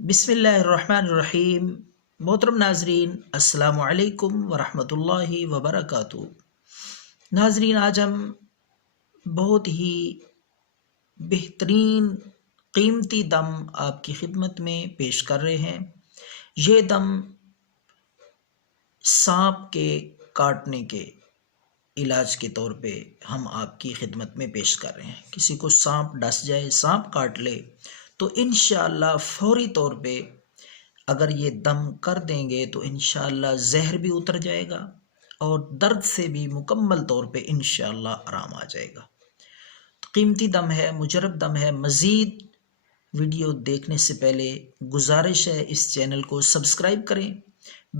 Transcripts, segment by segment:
بسم اللہ الرحمن الرحیم۔ محترم ناظرین، السلام علیکم ورحمۃ اللہ وبرکاتہ۔ ناظرین، آج ہم بہت ہی بہترین قیمتی دم آپ کی خدمت میں پیش کر رہے ہیں۔ یہ دم سانپ کے کاٹنے کے علاج کے طور پہ ہم آپ کی خدمت میں پیش کر رہے ہیں۔ کسی کو سانپ ڈس جائے، سانپ کاٹ لے، تو انشاءاللہ فوری طور پہ اگر یہ دم کر دیں گے تو انشاءاللہ زہر بھی اتر جائے گا اور درد سے بھی مکمل طور پہ انشاءاللہ آرام آ جائے گا۔ تو قیمتی دم ہے، مجرب دم ہے۔ مزید ویڈیو دیکھنے سے پہلے گزارش ہے اس چینل کو سبسکرائب کریں،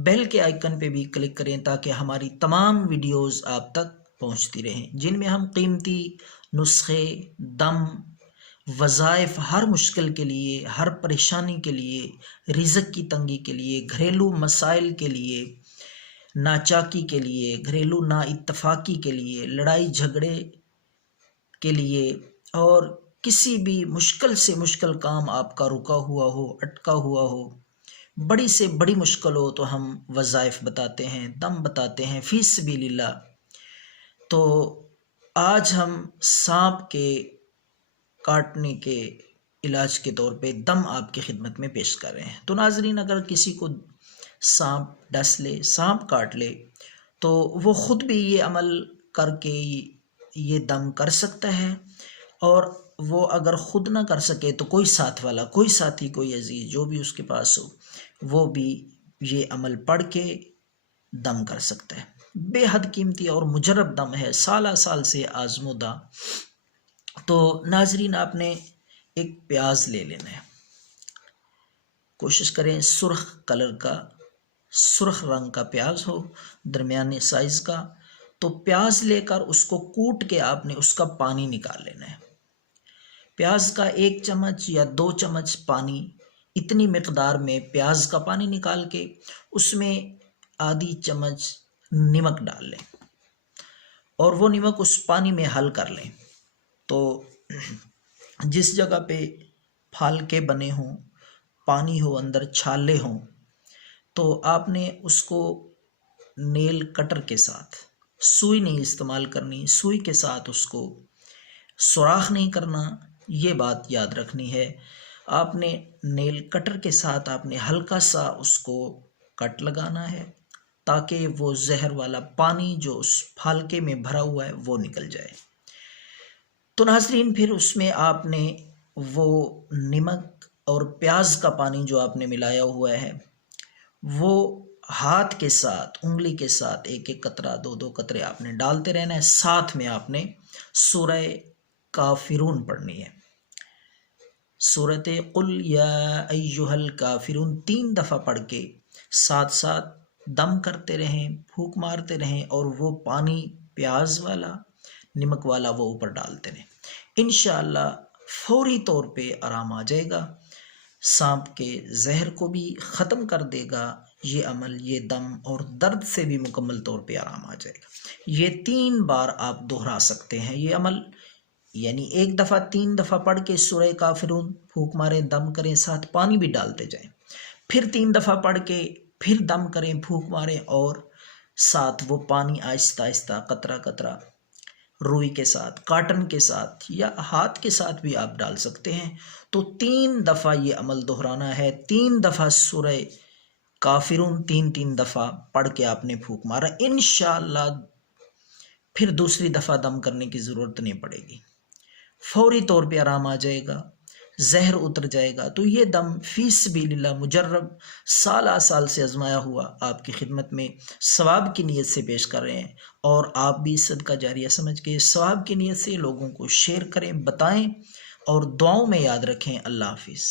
بیل کے آئیکن پہ بھی کلک کریں تاکہ ہماری تمام ویڈیوز آپ تک پہنچتی رہیں، جن میں ہم قیمتی نسخے، دم، وظائف، ہر مشکل کے لیے، ہر پریشانی کے لیے، رزق کی تنگی کے لیے، گھریلو مسائل کے لیے، ناچاکی کے لیے، گھریلو نا اتفاقی کے لیے، لڑائی جھگڑے کے لیے، اور کسی بھی مشکل سے مشکل کام آپ کا رکا ہوا ہو، اٹکا ہوا ہو، بڑی سے بڑی مشکل ہو، تو ہم وظائف بتاتے ہیں، دم بتاتے ہیں فی سبیل اللہ۔ تو آج ہم سانپ کے کاٹنے کے علاج کے طور پہ دم آپ کی خدمت میں پیش کر رہے ہیں۔ تو ناظرین، اگر کسی کو سانپ ڈس لے، سانپ کاٹ لے، تو وہ خود بھی یہ عمل کر کے یہ دم کر سکتا ہے، اور وہ اگر خود نہ کر سکے تو کوئی ساتھ والا، کوئی ساتھی، کوئی عزیز جو بھی اس کے پاس ہو، وہ بھی یہ عمل پڑھ کے دم کر سکتا ہے۔ بے حد قیمتی اور مجرب دم ہے، سالہ سال سے آزمودہ۔ تو ناظرین، آپ نے ایک پیاز لے لینا ہے، کوشش کریں سرخ کلر کا، سرخ رنگ کا پیاز ہو، درمیانے سائز کا۔ تو پیاز لے کر اس کو کوٹ کے آپ نے اس کا پانی نکال لینا ہے۔ پیاز کا 1 چمچ یا 2 چمچ پانی، اتنی مقدار میں پیاز کا پانی نکال کے اس میں آدھی چمچ نمک ڈال لیں، اور وہ نمک اس پانی میں حل کر لیں۔ تو جس جگہ پہ پھالکے بنے ہوں، پانی ہو، اندر چھالے ہوں، تو آپ نے اس کو نیل کٹر کے ساتھ، سوئی نہیں استعمال کرنی، سوئی کے ساتھ اس کو سوراخ نہیں کرنا، یہ بات یاد رکھنی ہے۔ آپ نے نیل کٹر کے ساتھ آپ نے ہلکا سا اس کو کٹ لگانا ہے تاکہ وہ زہر والا پانی جو اس پھالکے میں بھرا ہوا ہے وہ نکل جائے۔ تو ناظرین، پھر اس میں آپ نے وہ نمک اور پیاز کا پانی جو آپ نے ملایا ہوا ہے، وہ ہاتھ کے ساتھ، انگلی کے ساتھ 1 قطرہ، 2 قطرے آپ نے ڈالتے رہنا ہے۔ ساتھ میں آپ نے سورہ کافرون پڑھنی ہے، سورۃ قل یا ایھا الکافرون 3 دفعہ پڑھ کے ساتھ ساتھ دم کرتے رہیں، پھونک مارتے رہیں، اور وہ پانی پیاز والا، نمک والا وہ اوپر ڈالتے رہیں۔ انشاءاللہ فوری طور پہ آرام آ جائے گا، سانپ کے زہر کو بھی ختم کر دے گا یہ عمل، یہ دم، اور درد سے بھی مکمل طور پہ آرام آ جائے گا۔ یہ 3 بار آپ دہرا سکتے ہیں یہ عمل، یعنی 1 دفعہ 3 دفعہ پڑھ کے سورہ کافرون پھونک ماریں، دم کریں، ساتھ پانی بھی ڈالتے جائیں، پھر 3 دفعہ پڑھ کے پھر دم کریں، پھونک ماریں، اور ساتھ وہ پانی آہستہ آہستہ قطرہ قطرہ روئی کے ساتھ، کاٹن کے ساتھ، یا ہاتھ کے ساتھ بھی آپ ڈال سکتے ہیں۔ تو 3 دفعہ یہ عمل دہرانا ہے، 3 دفعہ سورہ کافرون 3 دفعہ پڑھ کے آپ نے پھونک مارا، انشاءاللہ پھر دوسری دفعہ دم کرنے کی ضرورت نہیں پڑے گی، فوری طور پہ آرام آ جائے گا، زہر اتر جائے گا۔ تو یہ دم فی سبیل اللہ مجرب، سالہ سال سے آزمایا ہوا آپ کی خدمت میں ثواب کی نیت سے پیش کر رہے ہیں، اور آپ بھی صدقہ جاریہ سمجھ کے ثواب کی نیت سے لوگوں کو شیئر کریں، بتائیں، اور دعاؤں میں یاد رکھیں۔ اللہ حافظ۔